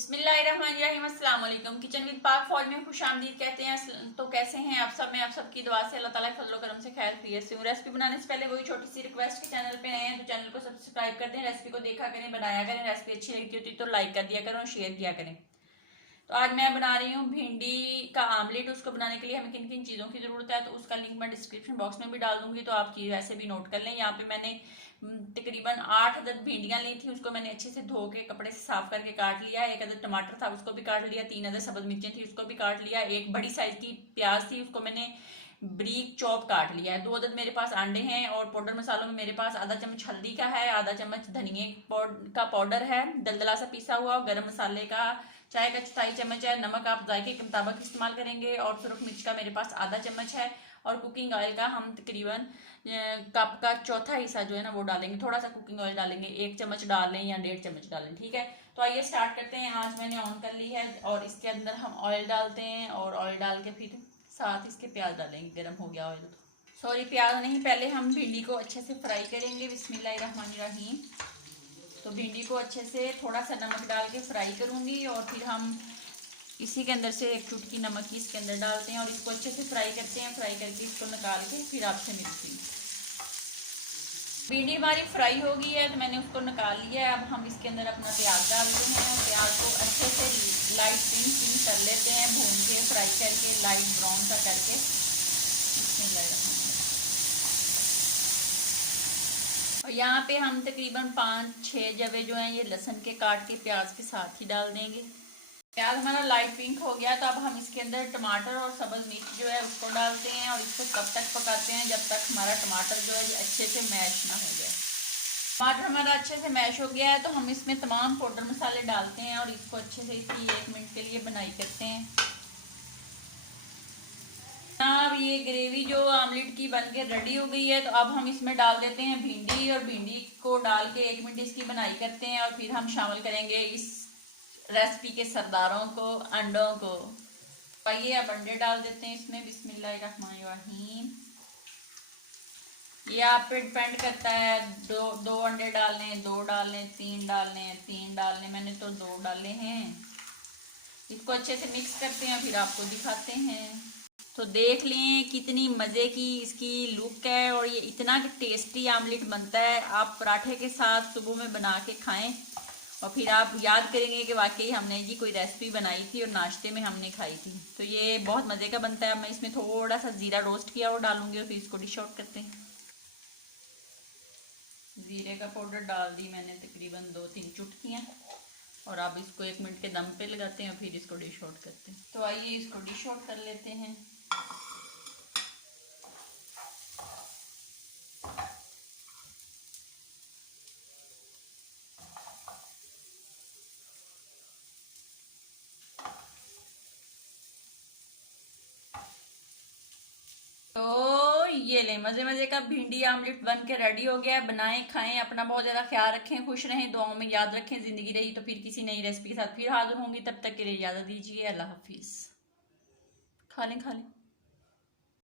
बिस्मिल्लाहिर्रहमानिर्रहीम, अस्सलाम वालेकुम। किचन विद पाक फौज में खुशामदीद कहते हैं। तो कैसे हैं आप सब? मैं आप सबकी दुआ से अल्लाह ताला के फजल करम से खैर खैरियत से हूँ। रेसिपी बनाने से पहले वही छोटी सी रिक्वेस्ट कि चैनल पे नए हैं तो चैनल को सब्सक्राइब कर दें, रेसिपी को देखा करें, बनाया करें। रेसिपी अच्छी लगती होती तो लाइक कर दिया करें और शेयर किया करें। तो आज मैं बना रही हूँ भिंडी का आमलेट। उसको बनाने के लिए हमें किन किन चीज़ों की ज़रूरत है तो उसका लिंक मैं डिस्क्रिप्शन बॉक्स में भी डाल दूंगी, तो आप चीज़ वैसे भी नोट कर लें। यहाँ पे मैंने तकरीबन 8 अदद भिंडियाँ ली थी, उसको मैंने अच्छे से धो के कपड़े से साफ करके काट लिया। 1 अदद टमाटर था उसको भी काट लिया। 3 अदद सब्ज मिर्चें थी उसको भी काट लिया। 1 बड़ी साइज की प्याज थी उसको मैंने ब्रीक चॉप काट लिया है। 2 अदद मेरे पास अंडे हैं और पाउडर मसालों में मेरे पास आधा चम्मच हल्दी का है, आधा चम्मच धनिए का पाउडर है, दलदला सा पिसा हुआ, गरम मसाले का चाय का 1/4 चम्मच है, नमक आप जायके के मुताबिक इस्तेमाल करेंगे, और सुरख मिर्च का मेरे पास आधा चम्मच है, और कुकिंग ऑयल का हम तकरीबन कप का चौथा हिस्सा जो है ना वो डालेंगे। थोड़ा सा कुकिंग ऑयल डालेंगे, 1 चम्मच डाल लें या 1.5 चम्मच डालें, ठीक है। तो आइए स्टार्ट करते हैं। आँच मैंने ऑन कर ली है और इसके अंदर हम ऑयल डालते हैं, और ऑयल डाल के फिर साथ इसके प्याज डालेंगे। गर्म हो गया ऑयल तो सॉरी प्याज नहीं, पहले हम भिंडी को अच्छे से फ्राई करेंगे। बिस्मिल्लाहिर्रहमानिर्रहीम। तो भिंडी को अच्छे से थोड़ा सा नमक डाल के फ्राई करूंगी, और फिर हम इसी के अंदर से 1 चुटकी नमक की इसके अंदर डालते हैं और इसको अच्छे से फ्राई करते हैं। फ्राई करके इसको निकाल के फिर आपसे मिलती हूँ। भिंडी हमारी फ्राई हो गई है तो मैंने उसको निकाल लिया है। अब हम इसके अंदर अपना प्याज डालते हैं और प्याज को अच्छे से लाइट पिंक कर लेते हैं, भून के फ्राई करके लाइट ब्राउन सा करके। और यहाँ पे हम तकरीबन 5-6 जवे जो हैं ये लहसुन के काट के प्याज के साथ ही डाल देंगे। प्याज हमारा लाइट पिंक हो गया तो अब हम इसके अंदर टमाटर और सब्ज मिर्च जो है उसको डालते हैं, और इसको तब तक पकाते हैं जब तक हमारा टमाटर जो है ये अच्छे से मैश ना हो जाए। टमाटर हमारा अच्छे से मैश हो गया है तो हम इसमें तमाम पाउडर मसाले डालते हैं और इसको अच्छे से इसकी 1 मिनट के लिए बनाई करते हैं। अब ये ग्रेवी जो आमलेट की बन के रेडी हो गई है तो अब हम इसमें डाल देते हैं भिंडी, और भिंडी को डाल के 1 मिनट इसकी बनाई करते हैं, और फिर हम शामिल करेंगे इस रेसिपी के सरदारों को, अंडों को। आइए अब अंडे डाल देते हैं इसमें। बिस्मिल्लाहिर्रहमानिर्रहीम। ये आप पे डिपेंड करता है, दो अंडे डालने, 2 डालने, 3 डालने, 3 डालने, मैंने तो 2 डाले हैं। इसको अच्छे से मिक्स करते हैं फिर आपको दिखाते हैं। तो देख लें कितनी मज़े की इसकी लुक है, और ये इतना टेस्टी आमलेट बनता है। आप पराठे के साथ सुबह में बना के खाएं और फिर आप याद करेंगे कि वाकई हमने जी कोई रेसिपी बनाई थी और नाश्ते में हमने खाई थी। तो ये बहुत मज़े का बनता है। अब मैं इसमें थोड़ा सा ज़ीरा रोस्ट किया और डालूंगी, और फिर इसको डिश आउट करते हैं। ज़ीरे का पाउडर डाल दी मैंने तकरीबन 2-3 चुटकियाँ, और अब इसको 1 मिनट के दम पे लगाते हैं और फिर इसको डिश आउट करते हैं। तो आइए इसको डिश आउट कर लेते हैं। तो ये ले मजे मजे का भिंडी आमलेट बन के रेडी हो गया है। बनाएं, खाएं, अपना बहुत ज्यादा ख्याल रखें, खुश रहें, दुआओं में याद रखें। जिंदगी रही तो फिर किसी नई रेसिपी के साथ फिर हाजिर होंगी। तब तक के लिए इजाजत दीजिए। अल्लाह हाफिज। खा लें खा लें।